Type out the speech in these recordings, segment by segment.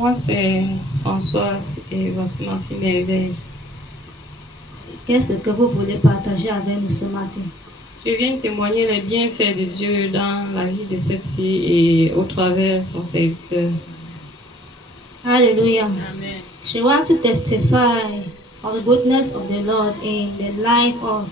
Moi, c'est Françoise et voici ma fille Merveille. Qu'est-ce que vous voulez partager avec nous ce matin? Je viens témoigner les bienfaits de Dieu dans la vie de cette fille et au travers son serviteur. Hallelujah. Amen. She wants to testify of the goodness of the Lord in the life of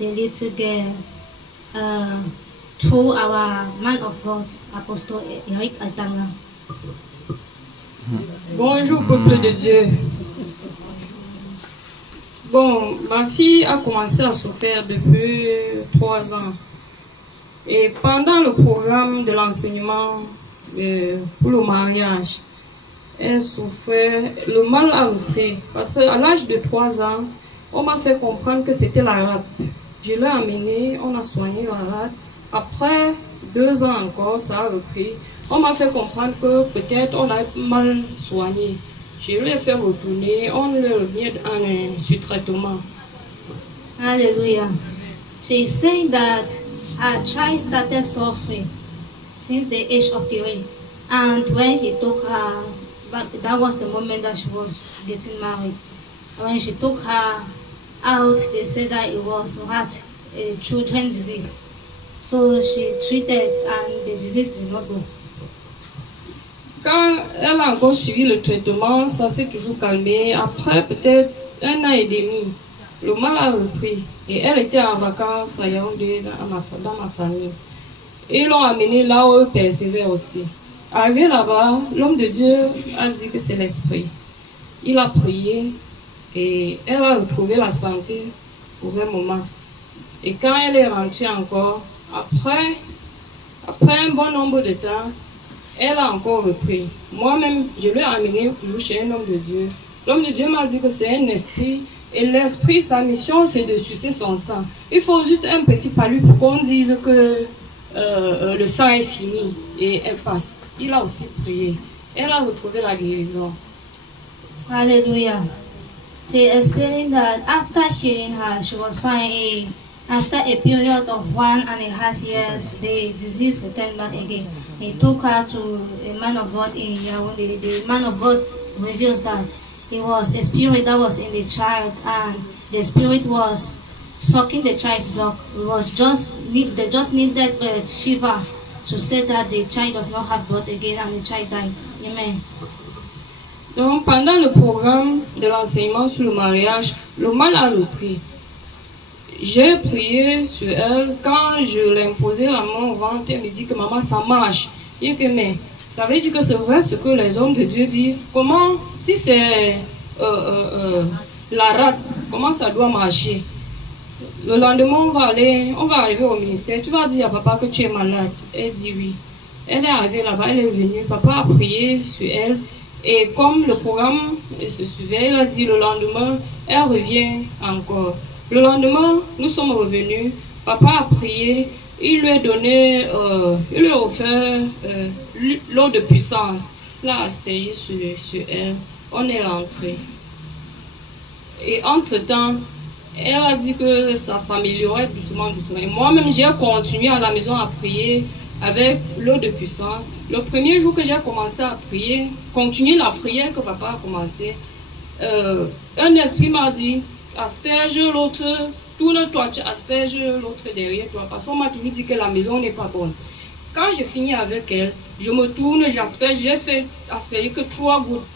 the little girl through our man of God, Apostle Eric Atanga. Bonjour, peuple de Dieu. Bon, ma fille a commencé à souffrir depuis 3 ans. Et pendant le programme de l'enseignement pour le mariage, elle souffrait, le mal a repris. Parce qu'à l'âge de 3 ans, on m'a fait comprendre que c'était la rate. Je l'ai amenée, on a soigné la rate. Après 2 ans encore, ça a repris. On m'a fait comprendre que peut-être on a mal soigné. Je lui ai fait retourner, on le remet en sur-traitement. Hallelujah. She is saying that her child started suffering since the age of 3. And when he took her, that was the moment that she was getting married. When she took her out, they said that it was heart, a children's disease. So she treated and the disease did not go. Quand elle a encore suivi le traitement, ça s'est toujours calmé. Après peut-être 1 an et demi, le mal a repris. Et elle était en vacances à Yaoundé dans ma famille. Et ils l'ont amenée là où elle persévère aussi. Arrivé là-bas, l'homme de Dieu a dit que c'est l'esprit. Il a prié et elle a retrouvé la santé pour un moment. Et quand elle est rentrée encore, après un bon nombre de temps, elle a encore repris. Moi-même, je l'ai amenée toujours chez un homme de Dieu. L'homme de Dieu m'a dit que c'est un esprit. Et l'esprit, sa mission, c'est de sucer son sang. Il faut juste un petit palu pour qu'on dise que le sang est fini. Et elle passe. Il a aussi prié. Elle a retrouvé la guérison. Hallelujah. She explained that after healing her, she was fine. After a period of 1.5 years, the disease returned back again. He took her to a man of God in Yaoundé. The man of God reveals that it was a spirit that was in the child, and the spirit was sucking the child's blood. They just needed fever to say that the child does not have blood again, and the child died. Amen. Donc, pendant le programme de l'enseignement sur le mariage, le mal a repris. J'ai prié sur elle. Quand je l'ai imposé la main au ventre, elle me dit que maman, ça marche. Je dis que mais, ça veut dire que c'est vrai ce que les hommes de Dieu disent. Comment, si c'est la rate, comment ça doit marcher? Le lendemain, on va arriver au ministère. Tu vas dire à papa que tu es malade. Elle dit oui. Elle est arrivée là-bas, elle est venue. Papa a prié sur elle. Et comme le programme se suivait, elle a dit le lendemain, elle revient encore. Le lendemain, nous sommes revenus. Papa a prié. Il lui a donné, il lui a offert l'eau de puissance. Là, aspergé sur elle. On est rentré. Et entre-temps, elle a dit que ça s'améliorait doucement. Et moi-même, j'ai continué à la maison à prier avec l'eau de puissance. Le premier jour que j'ai commencé à prier, continuer la prière que papa a commencé, un esprit m'a dit, asperge l'autre, tourne-toi, tu asperges l'autre derrière toi. Parce qu'on m'a toujours dit que la maison n'est pas bonne. Quand je finis avec elle, je me tourne, j'asperge, j'ai fait asperger que 3 gouttes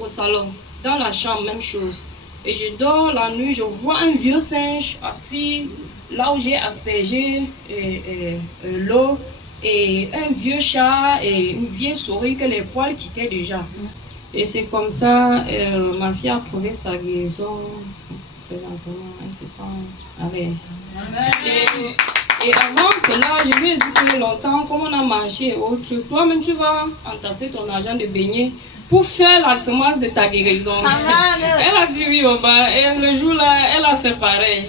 au salon. Dans la chambre, même chose. Et je dors la nuit, je vois un vieux singe assis là où j'ai aspergé l'eau, et un vieux chat et une vieille souris que les poils quittaient déjà. Et c'est comme ça, ma fille a trouvé sa guérison. Présentement, elle se sent à l'aise. Et avant cela, je lui ai dit que longtemps, comme on a mangé autre, toi-même tu vas entasser ton argent de beignet pour faire la semence de ta guérison. Elle a dit oui, maman. Et le jour-là, elle a fait pareil.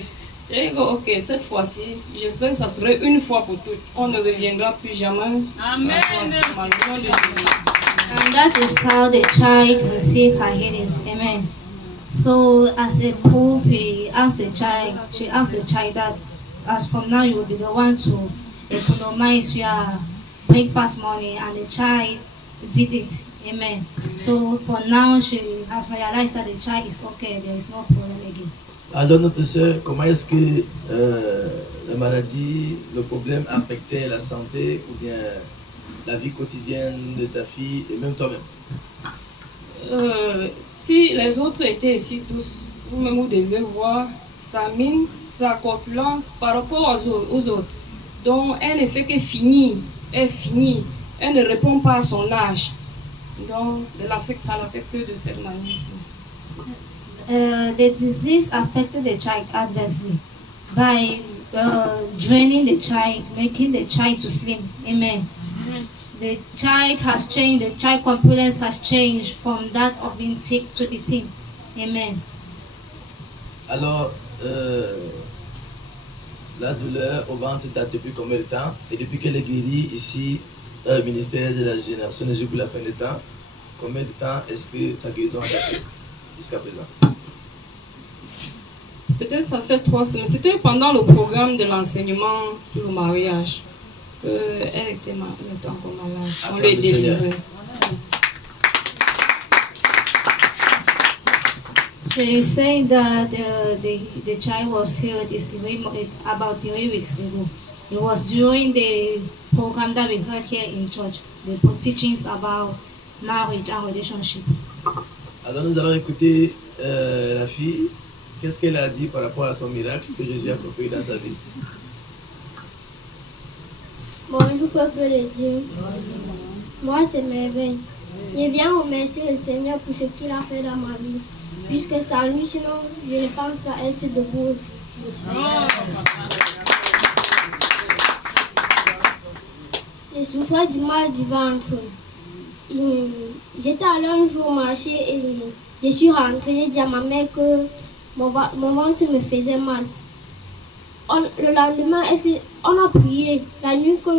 J'ai dit, ok, cette fois-ci, j'espère que ça serait une fois pour toutes. On ne reviendra plus jamais. Amen. And that is how the child received her healings. Amen. So as a proof, she asked the child that as from now you will be the one to economize your breakfast money, and the child did it. Amen. So for now, she has realized that the child is okay. There is no problem again. Alors notre sœur, comment est-ce que la maladie, le problème affectait la santé ou bien la vie quotidienne de ta fille et même toi-même? Si les autres étaient ici tous, vous-même vous devez voir sa mine, sa corpulence par rapport aux autres. Donc elle ne fait que finir, elle finit, elle ne répond pas à son âge. Donc ça l'affecte de cette manière-ci. The disease affected the child adversely by draining the child, making the child to slim. Amen. The child has changed, the child corpulence has changed from that of being thick to be thin. Amen. Alors, la douleur au ventre date depuis combien de temps? Et depuis qu'elle est guérie ici, au ministère de la génération des jours pour la fin de temps, combien de temps est-ce que sa guérison a daté jusqu'à présent? Peut-être ça fait 3 semaines. C'était pendant le programme de l'enseignement sur le mariage. Elle était encore malade. On l'a délivrée. She said that the child was healed about 3 weeks ago. It was during the program that we heard here in church, the teachings about marriage and relationship. Alors nous allons écouter la fille. Qu'est-ce qu'elle a dit par rapport à son miracle que Jésus a accompli dans sa vie? Bonjour peuple de Dieu. Moi c'est Merveille. Je viens remercier le Seigneur pour ce qu'il a fait dans ma vie. Puisque sans lui, sinon je ne pense pas être debout. Je souffrais du mal du ventre. J'étais allée un jour marcher et je suis rentrée. J'ai dit à ma mère que mon ventre me faisait mal. Le lendemain, on a prié. La nuit, quand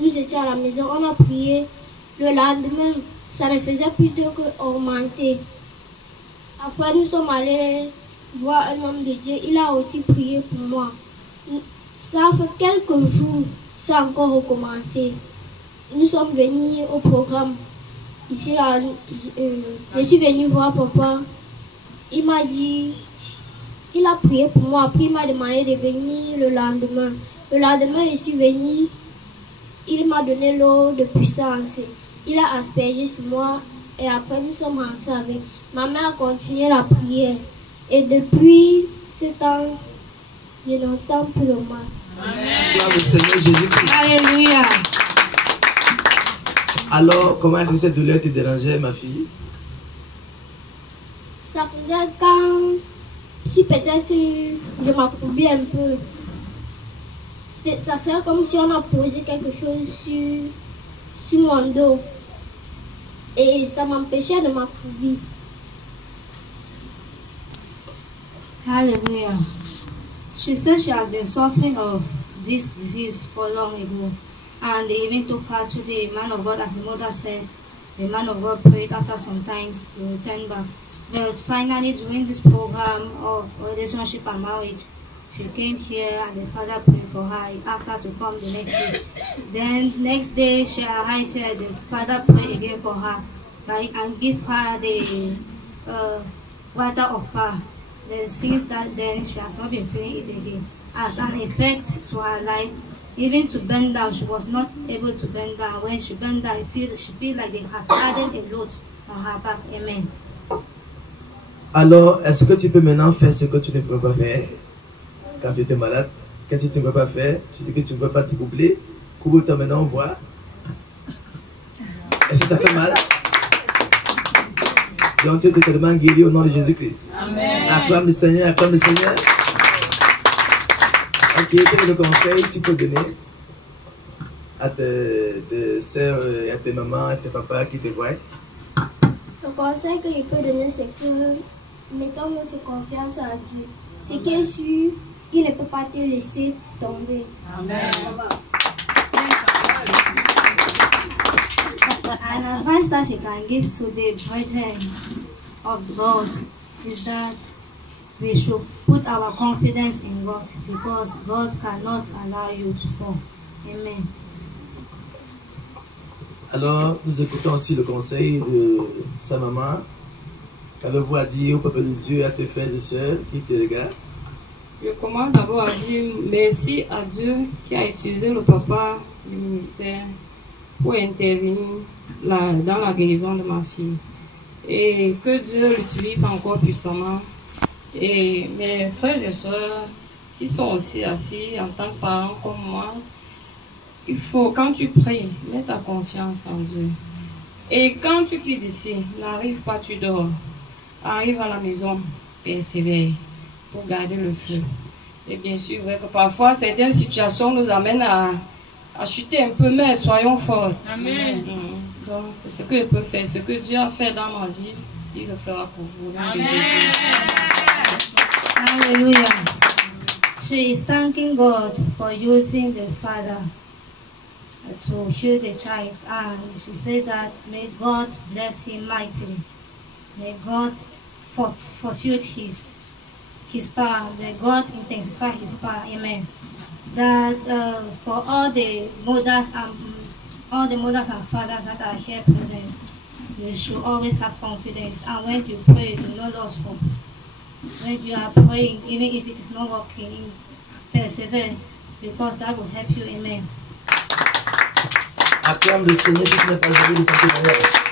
nous étions à la maison, on a prié. Le lendemain, ça ne faisait plutôt qu'augmenter. Après, nous sommes allés voir un homme de Dieu. Il a aussi prié pour moi. Ça fait quelques jours, ça a encore recommencé. Nous sommes venus au programme. Ici, là, je suis venue voir papa. Il m'a dit, il a prié pour moi. Après, il m'a demandé de venir le lendemain. Le lendemain, je suis venue. Il m'a donné l'eau de puissance. Il a aspergé sur moi. Et après, nous sommes rentrés avec. Ma mère a continué la prière. Et depuis ce temps, je n'en sens plus le mal. Gloire au Seigneur Jésus-Christ. Alléluia. Alors, comment est-ce que cette douleur te dérangeait, ma fille? Ça faisait quand, si peut-être je m'accroupis un peu, ça serait comme si on a posé quelque chose sur mon dos. Et ça m'empêchait de m'accroupir. Hallelujah. She said she has been suffering of this disease for long ago. And they even took her to the man of God, as the mother said. The man of God prayed. After some time, he returned back. But finally, during this program of relationship and marriage, she came here and the father prayed for her. He asked her to come the next day. Then next day, she arrived here. The father prayed again for her, right, and give her the water of her. Then since that, then she has not been feeling it again. As an effect to her life, even to bend down, she was not able to bend down. When she bent down, she feels like they have added a load on her back. Amen. Alors, est-ce que tu peux maintenant faire ce que tu ne pouvais pas faire quand tu étais malade? Qu'est-ce que tu ne peux pas faire? Tu dis que tu ne peux pas te coubler. Couvre-toi maintenant, on voit. Est-ce que ça fait mal? Donc tu es totalement guéri au nom de Jésus-Christ. Amen. Acclame le Seigneur, acclame le Seigneur. Ok, quel est le conseil que tu peux donner à tes soeurs, à tes mamans, à tes papas qui te voient? Le conseil que je peux donner, c'est que mettons notre confiance à Dieu. Ce qui est sûr, il ne peut pas te laisser tomber. Amen. An advice that you can give to the brethren of God is that we should put our confidence in God, because God cannot allow you to fall. Amen. Alors, nous écoutons aussi le conseil de sa maman. Qu'avez-vous à dire au peuple de Dieu et à tes frères et sœurs qui te regardent? Je commence d'abord à dire merci à Dieu qui a utilisé le papa du ministère pour intervenir dans la guérison de ma fille. Et que Dieu l'utilise encore puissamment. Et mes frères et sœurs qui sont aussi assis en tant que parents comme moi, il faut, quand tu pries, mets ta confiance en Dieu. Et quand tu quittes ici, n'arrive pas, tu dors. Arrive à la maison, persévère pour garder le feu. Et bien sûr, vrai que parfois, certaines situations nous amènent à chuter un peu, mais soyons forts. Amen. Donc, c'est ce que je peux faire. Ce que Dieu a fait dans ma vie, il le fera pour vous. Au nom de Jésus. Hallelujah. She is thanking God for using the father to heal the child, and she said that may God bless him mightily. May God fulfill his power. May God intensify his power. Amen. That for all the mothers and fathers that are here present, you should always have confidence. And when you pray, do not lose hope. When you are praying, even if it is not working, persevere, because that will help you. Amen. Acclame le Seigneur si tu n'es pas heureux de son témoignage.